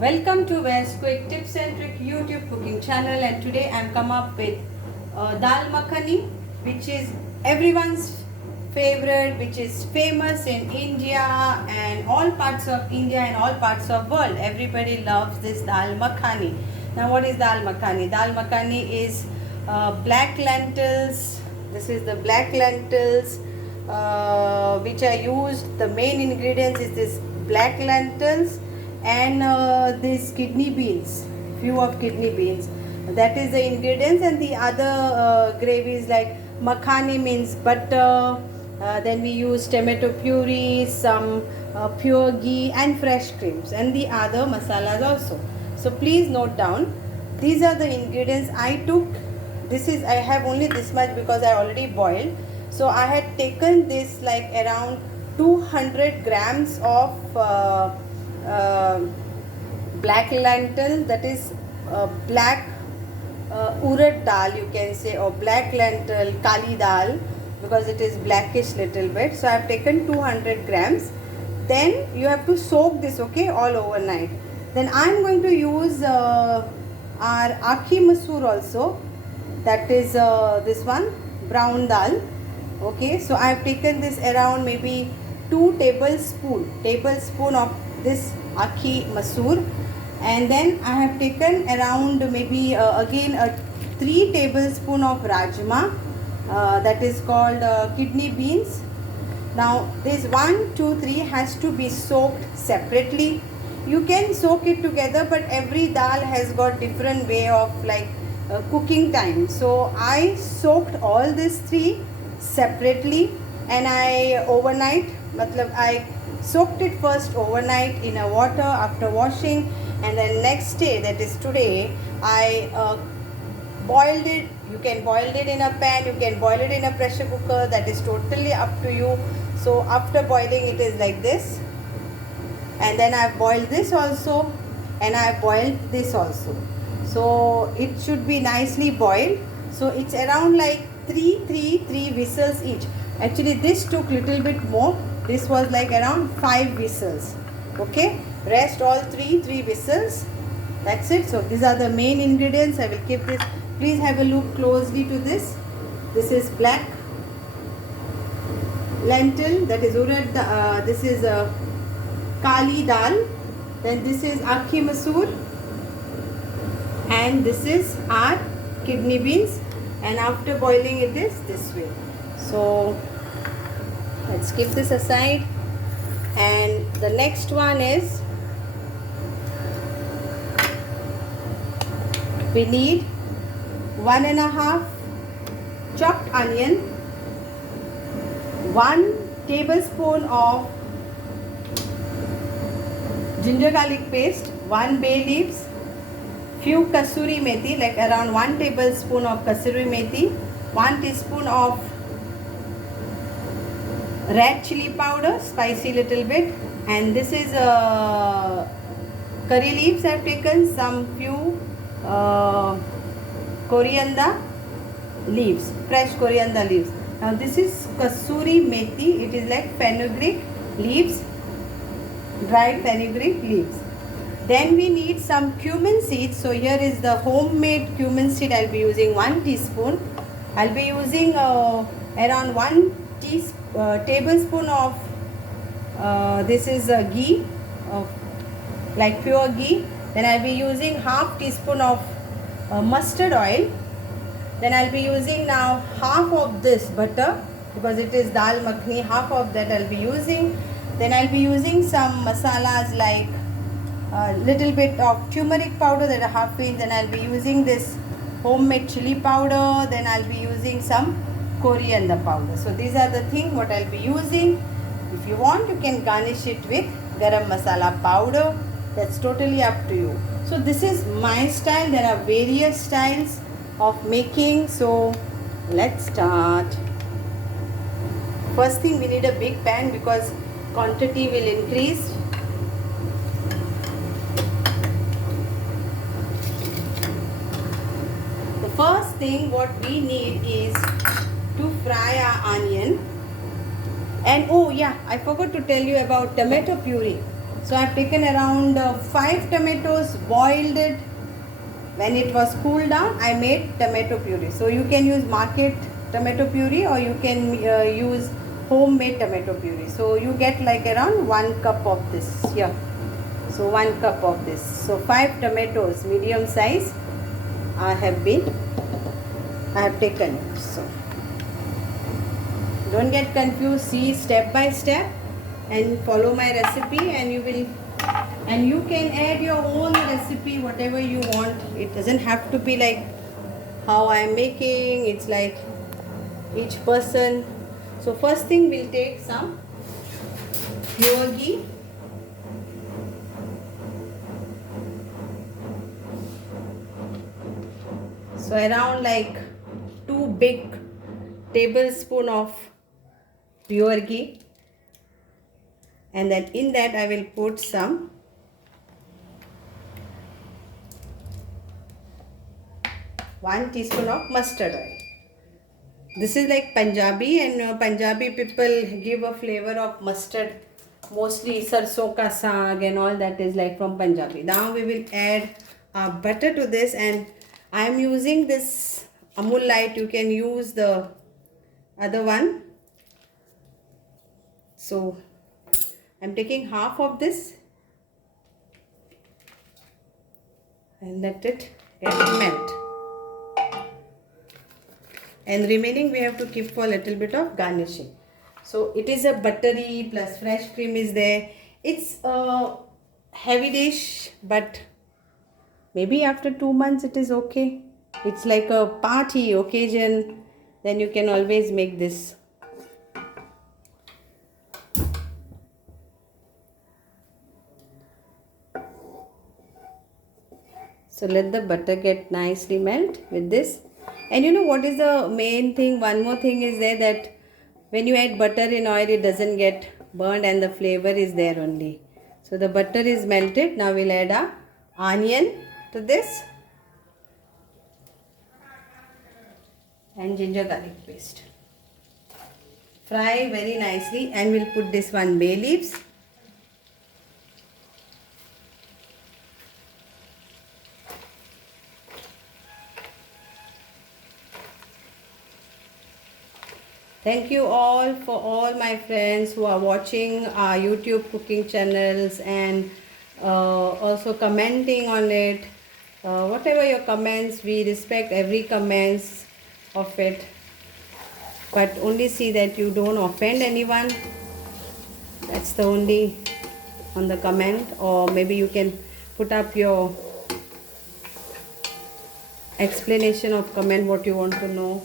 Welcome to West Quick Tips and Trick YouTube cooking channel, and today I'm come up with Dal Makhani, which is everyone's favorite, which is famous in India and all parts of India and all parts of world. Everybody loves this Dal Makhani. Now what is Dal Makhani? Dal Makhani is black lentils. This is the black lentils which are used. The main ingredients is this black lentils and these kidney beans, few of kidney beans, that is the ingredients. And the other gravies like makhani means butter, then we use tomato puree, some pure ghee and fresh creams, and the other masalas also. So please note down, these are the ingredients I took. This is, I have only this much because I already boiled. So I had taken this like around 200 grams of black lentil, that is black urad dal you can say, or black lentil kali dal, because it is blackish little bit. So I have taken 200 grams. Then you have to soak this, okay, all overnight. Then I am going to use our akhi masoor also, that is this one brown dal. Okay, so I have taken this around maybe 2 tablespoon of this akhi masoor, and then I have taken around maybe again a 3 tablespoon of rajma, that is called kidney beans. Now this 1, 2, 3 has to be soaked separately. You can soak it together, but every dal has got different way of like cooking time. So I soaked all these 3 separately, and I overnight, I soaked it first overnight in a water after washing, and then next day, that is today, I boiled it. You can boil it in a pan, you can boil it in a pressure cooker, that is totally up to you. So after boiling it is like this, and then I have boiled this also, and I have boiled this also. So it should be nicely boiled. So it's around like 3 whistles each. Actually this took little bit more. This was like around 5 whistles. Okay, rest all 3 whistles. That's it. So these are the main ingredients. I will keep this. Please have a look closely to this. This is black lentil, that is urad. This is kali dal. Then this is akhi masoor, and this is our kidney beans. And after boiling it is this way. So let's keep this aside. And the next one is, we need 1.5 chopped onion, 1 tablespoon of ginger garlic paste, 1 bay leaves, few kasuri methi, like around 1 tablespoon of kasuri methi, 1 teaspoon of red chili powder, spicy little bit, and this is curry leaves I have taken, some few coriander leaves, fresh coriander leaves. Now this is kasuri methi, it is like fenugreek leaves, dried fenugreek leaves. Then we need some cumin seeds. So here is the homemade cumin seed. I'll be using 1 teaspoon. I'll be using around 1 tablespoon of this is ghee, like pure ghee. Then I'll be using half teaspoon of mustard oil. Then I'll be using now half of this butter, because it is dal makhani. Half of that I'll be using. Then I'll be using some masalas like little bit of turmeric powder, that are half inch. Then I'll be using this homemade chili powder. Then I'll be using some coriander powder. So these are the things what I'll be using. If you want, you can garnish it with garam masala powder. That's totally up to you. So this is my style. There are various styles of making. So let's start. First thing, we need a big pan because quantity will increase. First thing what we need is to fry our onion. And oh yeah, I forgot to tell you about tomato puree. So I have taken around 5 tomatoes, boiled it. When it was cooled down, I made tomato puree. So you can use market tomato puree or you can use homemade tomato puree. So you get like around 1 cup of this here. So 1 cup of this. So 5 tomatoes, medium size, I have taken it. So don't get confused. See step by step and follow my recipe, and you can add your own recipe, whatever you want. It doesn't have to be like how I am making. It's like each person. So first thing, we'll take some pure ghee. So around like 2 big tablespoon of pure ghee, and then in that I will put some one teaspoon of mustard oil. This is like Punjabi, and Punjabi people give a flavor of mustard. Mostly sarson ka saag and all that is like from Punjabi. Now we will add butter to this, and I am using this Amul Light. You can use the other one. So I am taking half of this and let it get melt. And remaining we have to keep for a little bit of garnishing. So it is a buttery plus fresh cream is there. It's a heavy dish, but maybe after 2 months it is okay. It's like a party occasion, then you can always make this. So let the butter get nicely melt with this. And you know what is the main thing? One more thing is there, that when you add butter in oil, it doesn't get burned and the flavor is there only. So the butter is melted. Now we'll add a onion to this and ginger garlic paste. Fry very nicely, and we'll put this one bay leaves. Thank you all for all my friends who are watching our YouTube cooking channels and also commenting on it. Whatever your comments, we respect every comments of it. But only see that you don't offend anyone. That's the only on the comment. Or maybe you can put up your explanation of comment, what you want to know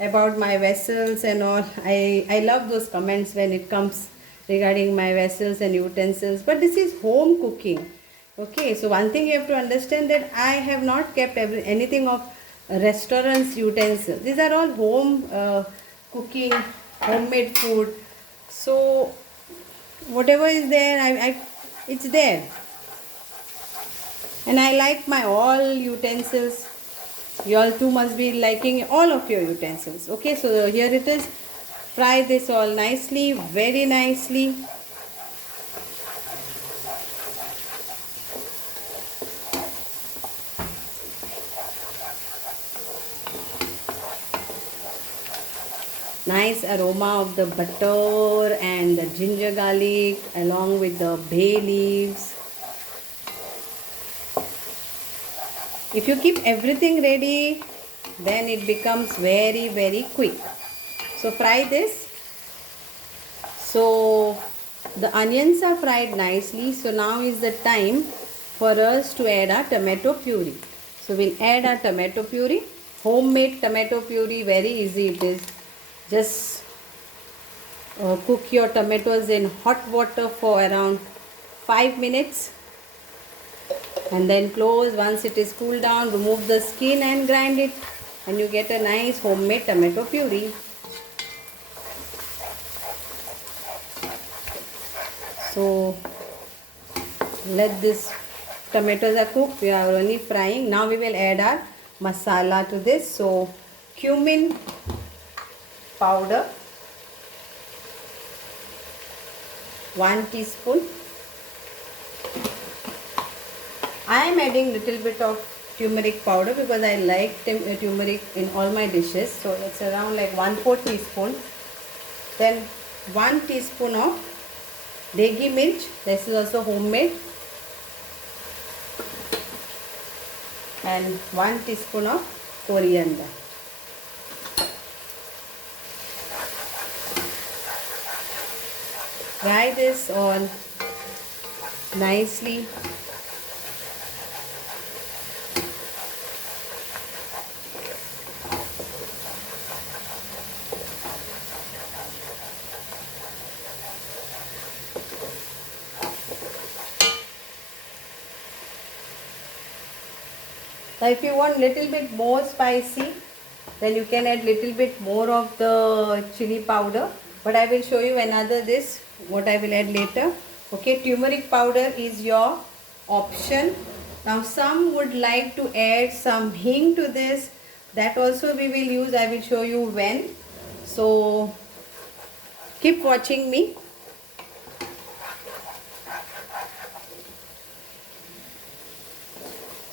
about my vessels and all. I love those comments when it comes regarding my vessels and utensils. But this is home cooking. Okay, so one thing you have to understand, that I have not kept anything of restaurants utensils. These are all home cooking, homemade food. So whatever is there, it's there. And I like my all utensils. You all too must be liking all of your utensils. Okay, so here it is. Fry this all nicely, very nicely. Nice aroma of the butter and the ginger garlic along with the bay leaves. If you keep everything ready, then it becomes very, very quick. So fry this. So the onions are fried nicely. So now is the time for us to add our tomato puree. So we'll add our tomato puree. Homemade tomato puree, very easy it is. Just cook your tomatoes in hot water for around 5 minutes. And then close. Once it is cooled down, remove the skin and grind it, and you get a nice homemade tomato puree. So let this tomatoes are cooked. We are only frying. Now we will add our masala to this. So cumin powder, 1 teaspoon. I am adding little bit of turmeric powder because I like turmeric in all my dishes. So it's around like 1/4 teaspoon. Then 1 teaspoon of degi mirch. This is also homemade. And 1 teaspoon of coriander. Fry this all nicely. Now if you want little bit more spicy, then you can add little bit more of the chili powder. But I will show you another this, what I will add later. Okay, turmeric powder is your option. Now some would like to add some hing to this. That also we will use. I will show you when. So keep watching me.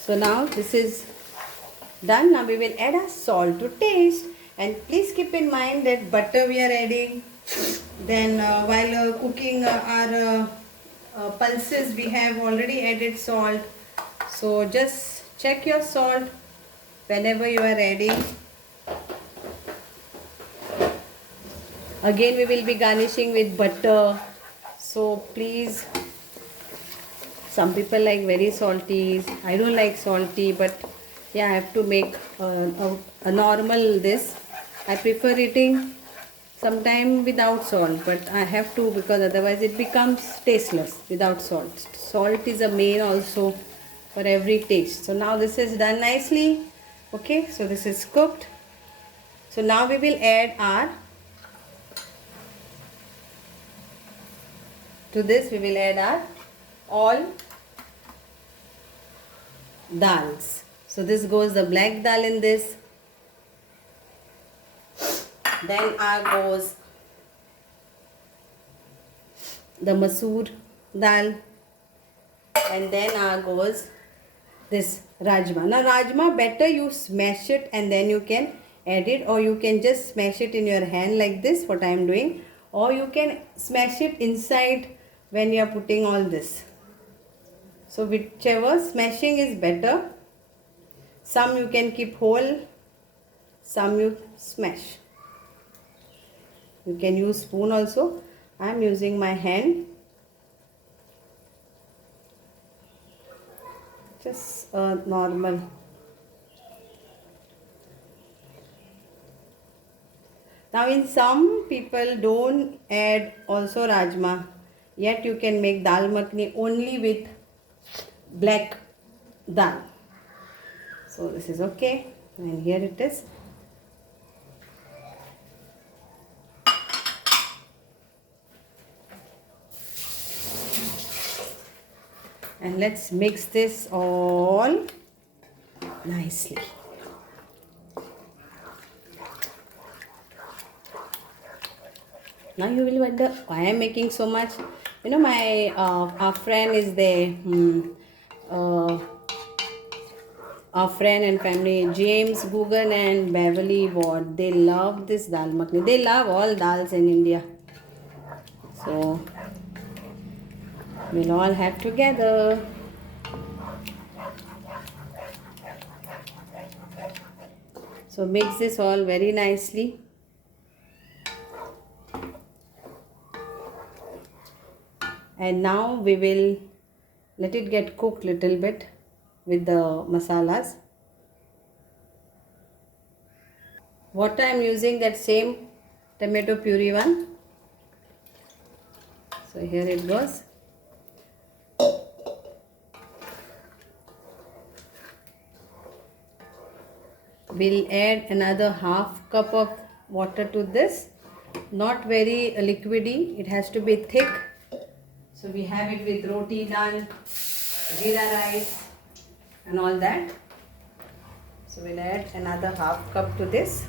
So now this is done. Now we will add our salt to taste, and please keep in mind that butter we are adding. Then while cooking our pulses, we have already added salt. So just check your salt whenever you are adding. Again we will be garnishing with butter. So please, some people like very salty. I don't like salty, but yeah, I have to make a normal this. I prefer eating sometime without salt, but I have to because otherwise it becomes tasteless without salt. Salt is a main also for every taste. So now this is done nicely. Okay, so this is cooked. So now we will add our, to this we will add our all dals. So this goes the black dal in this. Then goes the masoor dal, and then goes this rajma. Now rajma, better you smash it and then you can add it, or you can just smash it in your hand like this, what I am doing, or you can smash it inside when you are putting all this. So whichever, smashing is better. Some you can keep whole, some you smash. You can use spoon also. I am using my hand. Just normal. Now in some people don't add also rajma. Yet you can make dal makhani only with black dal. So this is okay. And here it is. And let's mix this all nicely. Now you will wonder why I am making so much. You know, my our friend is there. Our friend and family, James, Gugan and Beverly Ward. They love this dal makhani. They love all dals in India. So we'll all have together. So mix this all very nicely. And now we will let it get cooked little bit with the masalas. What I am using, that same tomato puree one. So here it goes. We'll add another half cup of water to this. Not very liquidy, it has to be thick. So we have it with roti dal, jeera rice and all that. So we'll add another half cup to this.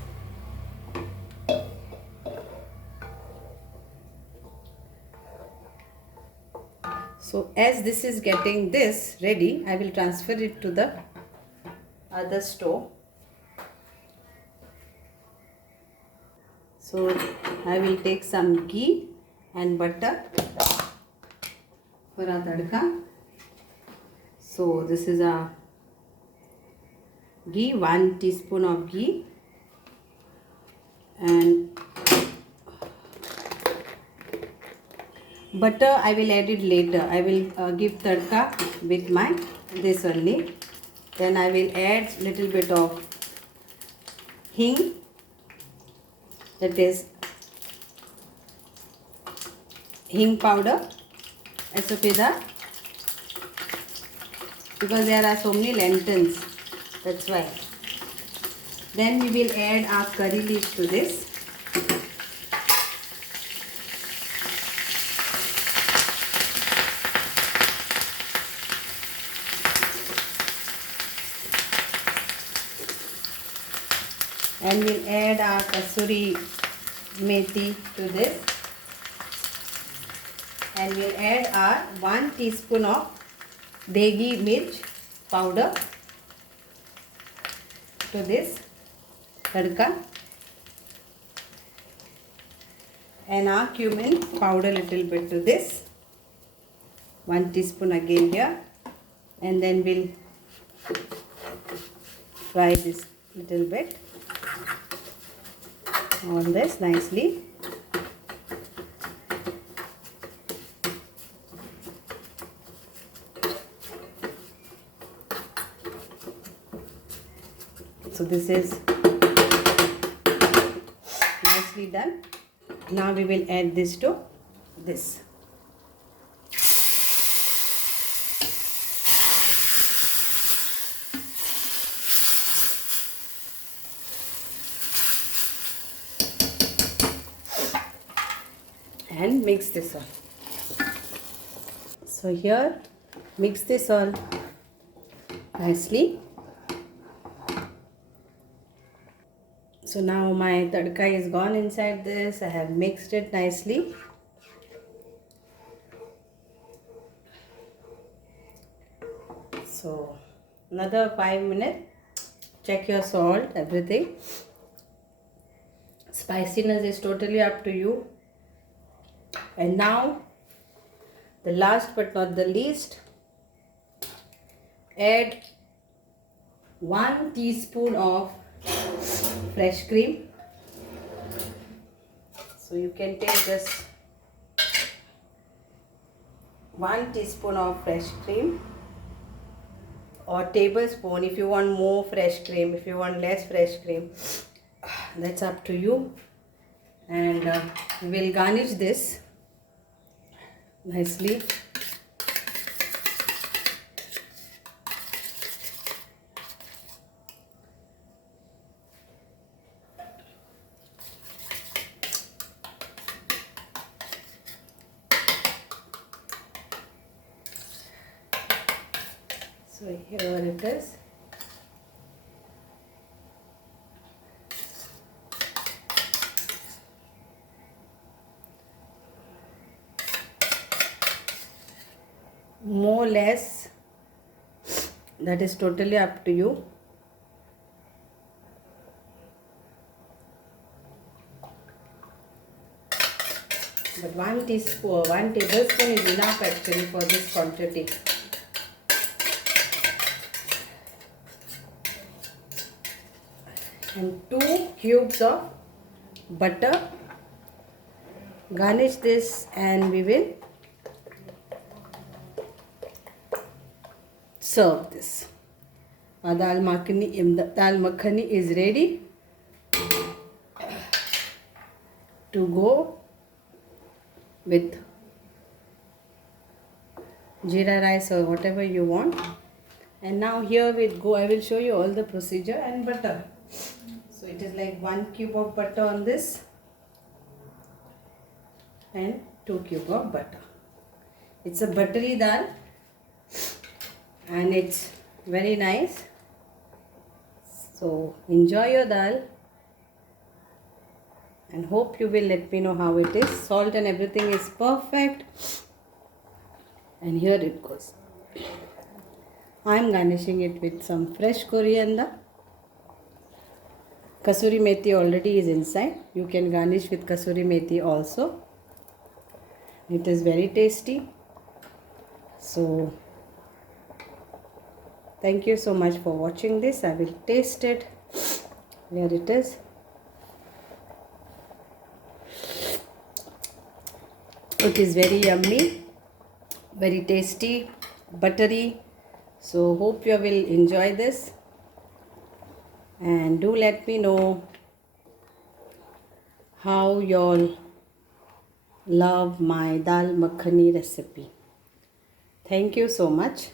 So as this is getting this ready, I will transfer it to the other stove. So I will take some ghee and butter for our tadka. So this is a ghee, 1 teaspoon of ghee, and butter I will add it later. I will give tadka with my this only. Then I will add little bit of hing, that is hing powder, asafeda, because there are so many lentils, that's why. Then we will add our curry leaves to this. And we'll add our kasuri methi to this. And we'll add our 1 teaspoon of degi mirch powder to this tadka, and our cumin powder little bit to this, 1 teaspoon again here. And then we'll fry this little bit on this nicely. So this is nicely done. Now we will add this to this. And mix this all. So here, mix this all nicely. So now my tadka is gone inside this. I have mixed it nicely. So another 5 minutes. Check your salt, everything. Spiciness is totally up to you. And now, the last but not the least, add 1 teaspoon of fresh cream. So you can take just 1 teaspoon of fresh cream, or tablespoon if you want more fresh cream, if you want less fresh cream, that's up to you. And we will garnish this nicely. So here it is. More less, that is totally up to you. But 1 tablespoon is enough actually for this quantity. And 2 cubes of butter. Garnish this and we will serve this. Our Dal Makhani is ready to go with jeera rice or whatever you want. And now here we go. I will show you all the procedure and butter. So it is like 1 cube of butter on this and 2 cubes of butter. It's a buttery dal and it's very nice. So enjoy your dal and hope you will let me know how it is. Salt and everything is perfect. And here it goes. I'm garnishing it with some fresh coriander. Kasuri methi already is inside. You can garnish with kasuri methi also. It is very tasty. So thank you so much for watching this. I will taste it. Here it is. It is very yummy, very tasty, buttery. So hope you will enjoy this. And do let me know how you all love my Dal Makhani recipe. Thank you so much.